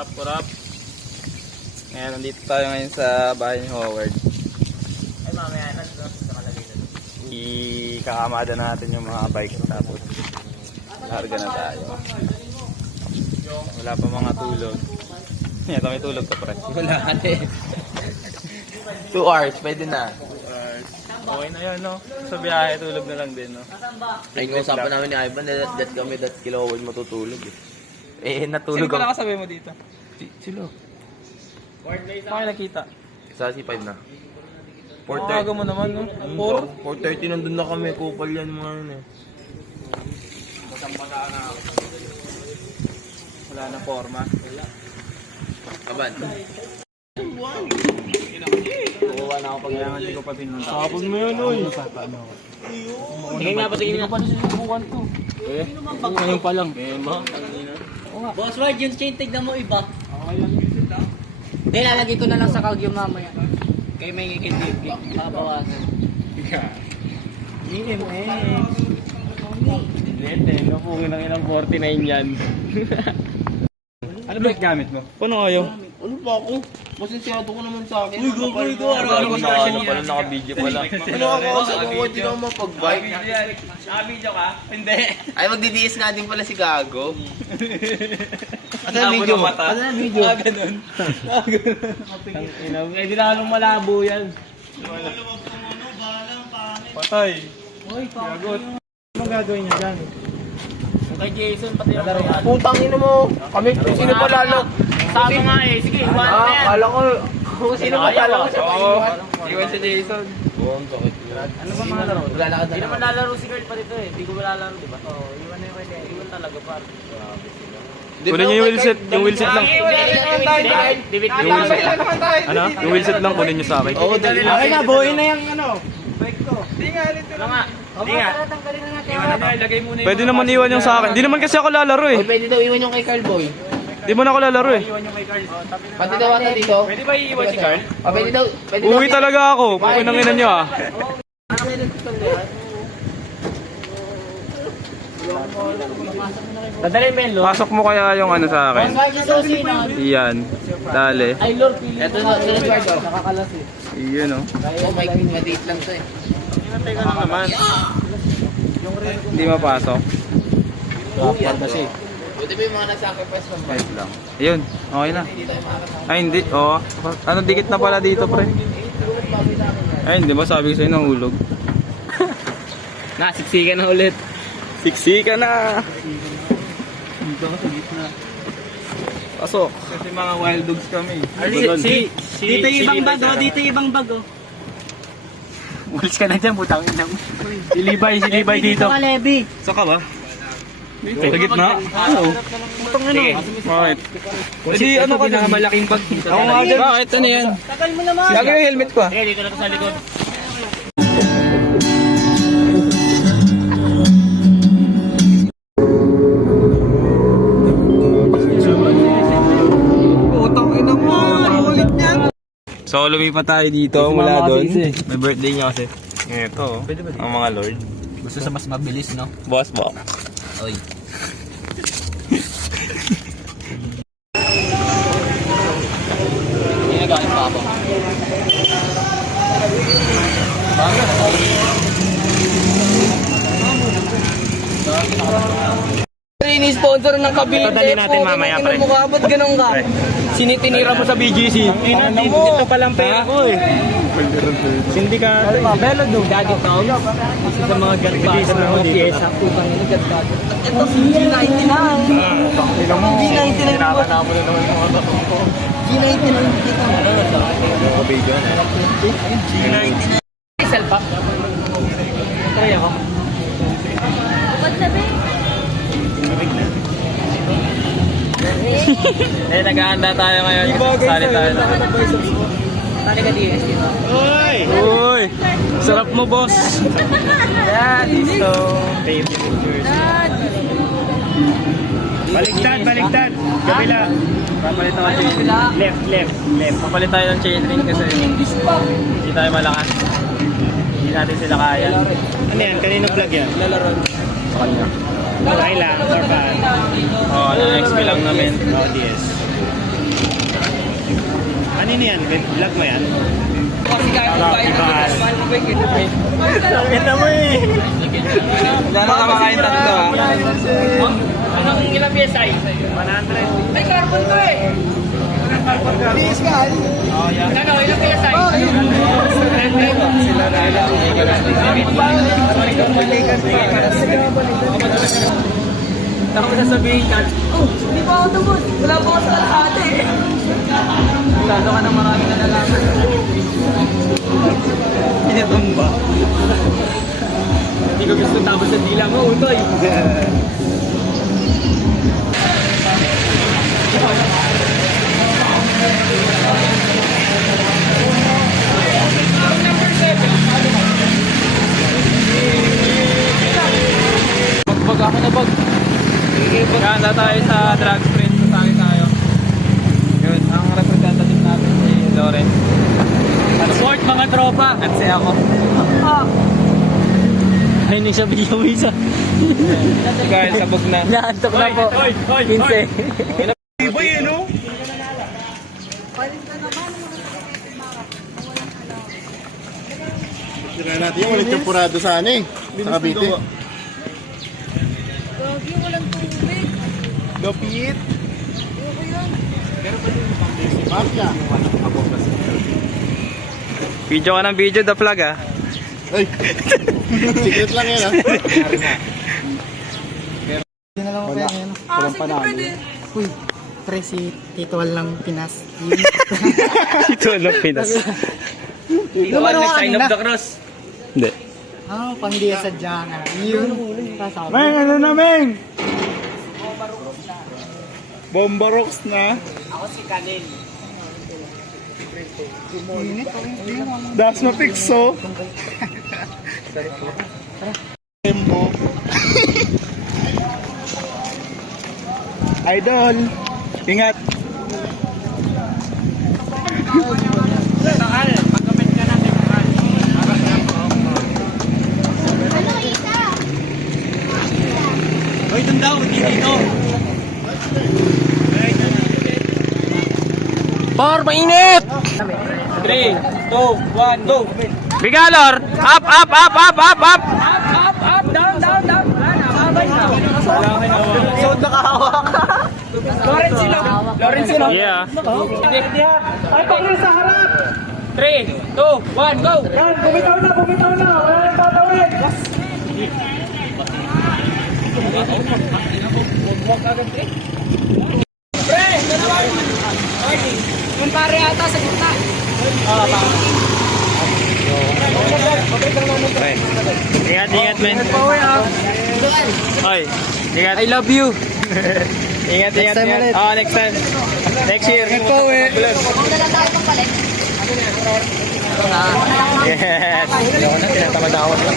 Kurap. Ngayon, nandito tayo ngayon sa bahay ni Howard. Ay, mamaya nandito sa kalagay na. Ikakamada natin yung mga bike tapos larga na tayo. Wala pa mga tulog. Ito may tulog ka pre. Wala ka 2 hours, pwede na. 2 hours. Okay na yan, no? Sa biyahe, tulog na lang din, no? Ay, usapan namin ni Ivan that kilowatt matutulog eh. Natulog Sino pala kasabi mo dito? Sino? Bakit nakita? Sa C5 na. Aga mo naman, no? 4:30 nandun na kami, kupal yan mga ano eh. Wala na forma. Kaban. Kukuha na ako pag hindi ko pa pinunta. Sabon mo yun, oy. Tingin nga pa, tingin nga. Sinubukan ko. Ngayon pa lang. Boss Ward, yung chain tignan mo iba. Okay lang yun lang. Hindi, lalagay ko na lang sa kagyo mamaya. Kaya may ikit-ikit. Makabawasan. Hindi, napungin ng ilang 49 yan. Ano ba gamit mo? Paano kayo? Ano pa ako? Masinsyado ko naman sa akin. Uy, go. Araw-araw Pala naka-video pala. Ano ako sa mga hindi naman mapag-bike? Naka-video ka? Hindi. Ay, magdi-DS nga din pala si Gago. Ano ang video? Ano ang video? Ganun. Hindi na kalong malabo yan. Patay. Uy, Gagot. Anong gagawin niya dyan? kay Jason, pati yung kay Putang ina mo. Kami, sino pa lalo? Sama nga eh. Sige, iwan na yan. Kala ko, kung sino pa lalo siya. Oo. Iwan si Jason. Ano ba mga laro? Maglalakad na. Hindi naman lalaro si Kurt pa dito eh. Hindi ko malalaro, di ba? Oo, iwan na yung kanya. Iwan talaga par. Kunin niyo yung wheelset. Yung wheelset lang. Ano? Yung wheelset lang kunin niyo sa akin. Oo, dali lang. Okay na, buhay na yung ano. Ano nga? Hindi nga. Tanggalin na natin. Ilagay muna. Pwede naman iwan yung sa akin. Hindi naman kasi ako lalaro eh. Oy, pwede daw iwan yung kay Carl Boy. Di mo na ako lalaro eh. Pati daw ata dito. Pwede ba iiwan si Carl? Pwede daw. Uwi talaga ako. Pupunangin niyo ah. Dadalhin mo yun, Lord. Pasok mo kaya yung ano sa akin. Iyan. Dali. Ay, Lord, pili Ito na, sunod Carl. nakakalas eh. Iyan oh. Oh my God, madiit lang to eh. Hinantay ka lang naman. Hindi mapasok. Kasi. Buti ba yung mga nag-sacrifice ng bike? Wait lang. Ayun. Okay na. Ay hindi. Oo. Ano dikit na pala dito pre. Ay hindi ba sabi ko sa'yo nahulog. Siksikan na ulit. Siksika na. Dito ka sa gitna. Pasok. Kasi mga wild dogs kami. Dito yung ibang bag, oh. Dito yung ibang bag, oh. Ulis ka na dyan, putang ina mo. Si Levi dito. Dito ka, Levi. Saan ka ba? Dito. Sa gitna? Oo. Putang ina. Bakit? Kasi ano ka na malaking bag dito. Ako nga dyan. Bakit? Ano yan? Tagal mo naman. Lagi yung helmet ko ah. Sige, dito na sa likod. So lumipat tayo dito mula doon. May birthday niya kasi. Ito, ang mga lord. Gusto sa mas mabilis, no? Boss ba? Oy. Hindi na galing pa ako. Ini-sponsor ng Cavite. Dadali natin mamaya, pre. Mukha ba't ganun ka? Sinitinira mo sa BGC. Ito palang pera ko eh. Sindikato. Pabelo do. Daddy Tom. Isa sa mga gadbata ng mga pyesa. Putang ina gadbata. Ito si G99. G99 Sinaka mo na naman yung mga ko. G99 dito. Mga video na. G99. Diesel pa. Try ako. Naghahanda tayo ngayon. Sali tayo. Tali ka DS dito. Uy! Sarap mo, boss. Yan, iso. Baliktad. Kabila. Papalit ako chain. Left. Papalit tayo ng chain ring kasi hindi tayo malakas. Hindi natin sila kaya. Ano yan? Kaninong vlog yan? Lalaron. Sa kanya. Okay lang, for fun. Oo, na XP lang namin. Oh, DS. Kanino yan? Vlog mo yan? Kasi kaya mo tayo ng mahal mo ba yun? Kita mo eh. Wala na kamakain tatlo ah. Anong ilang PSI? 100. Ay, carbon to eh! Ano, ilang PSI? Ako sasabihin ka. Oh, hindi pa ako tapos. Wala pa ako sa kalahati. Lalo ka ng marami na nalaman. Pinatumba. Hindi ko gusto tapos sa dila mo, utoy. Magbag ako na bag. Ganda tayo sa drag sprint. Sasali tayo. Yun, ang representative natin si Lawrence. Support mga tropa. At si ako. Ayun yung sabi yung isa. Guys, sabog na. Naantok na po. 15. Iba yun, no? Tira natin yung ulit yung purado sa ano eh. Sa Cavite. Gagi, walang tubig. Gapit. Mafia. Video ka ng video, the plug ah. Ay. Secret lang yan ah. Wala. Walang panalo. Uy, pre, si Tito lang Pinas. Ito lang Pinas. Ikaw ang sign of the cross. Hindi. Ah, pang di sadya nga. Yun. Sasabi. Meng, ano na Meng? Bomba rocks na. Das na fixo. Tempo. Idol. Ingat. Hoy, doon daw, hindi dito. Por, mainit! 3, 2, 1, go! Bigalor! Up, up, up, up, up, up! Up, down, down, down. Nakabay na. So, nakahawak ka. Lawrence sila. Lawrence sila. Yeah. Hindi ha. Ay, pangin sa harap. 3, 2, 1, go! Yan, bumitaw na, bumitaw na. Wala nang tatawin. Pre, dalawa. Yung pare ata sa gitna. Ingat, ingat, men. Hoy, ingat. I love you. Ingat, ingat, ingat. Oh, next time. Next year. Yes. Tinatamad-awat lang.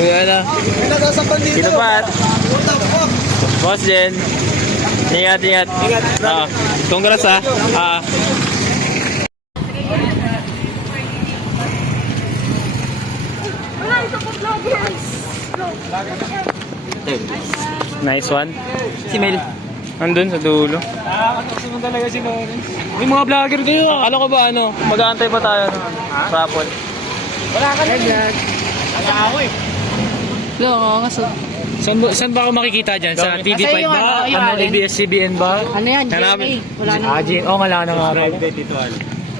Uy, ano? Sino pa? Boss Jen. Ingat, ingat. Ingat. Congrats ah. Nice one. Si Mel. Andun sa dulo. Nakakatawa talaga si Lawrence. May mga vlogger kayo. Ano ko ba ano? Mag-aantay pa tayo ng raffle. Wala ka na yan. Wala ako eh. Lo, ngaso. Saan ba ako makikita dyan? Sa TV5 Kasi yung ba? ano, yung Ano, alin. ABS-CBN ba? Ano yan? Hanapin. GMA. Wala na. Oo, wala na nga.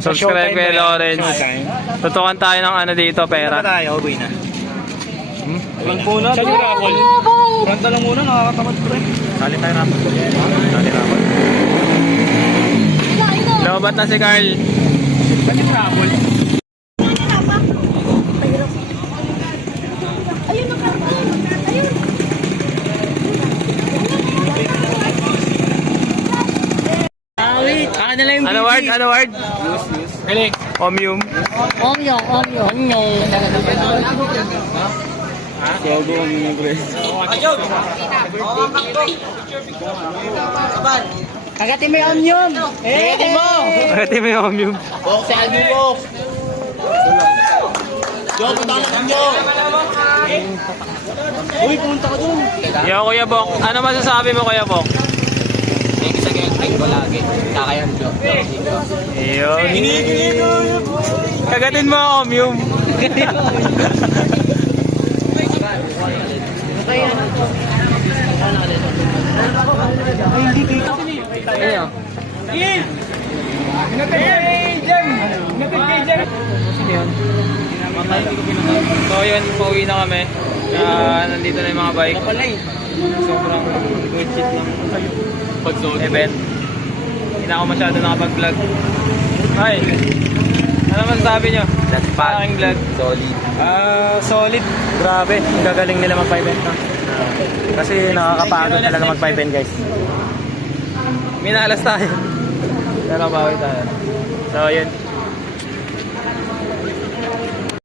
Subscribe kay Lawrence. Tutukan tayo ng ano dito, pera. tayo, uwi na. Walang muna. Saan yung raffle? Ranta lang muna, nakakatamad ko rin. Sali tayo rapat. Sali rapat. Lobat na si Carl. Saan yung raffle? Wait. Akin na lang yung Ano word? Ano word? Galing. Omyum. Omyong, omyong, omyong. Kagatin mo yung omyong. Kagatin mo. Pagkati mo yung Omyum. Sa album mo. Yo, Kuya Bok. Ano masasabi mo, Kuya Bok? ko lagi. Saka yung joke. Ayun. Kagatin mo ako, Mium. Ayun. So yun, pauwi na kami. Nandito na yung mga bike. Sobrang good shit ng event. Hindi na ako masyado nakapag-vlog. Ay, ano man sabi nyo? That's Sa aking vlog. Solid. Solid. Grabe. Ang gagaling nila mag-5-event na. Kasi nakakapagod talaga mag-5-event guys. Minalas tayo. Pero bawi tayo. So yun.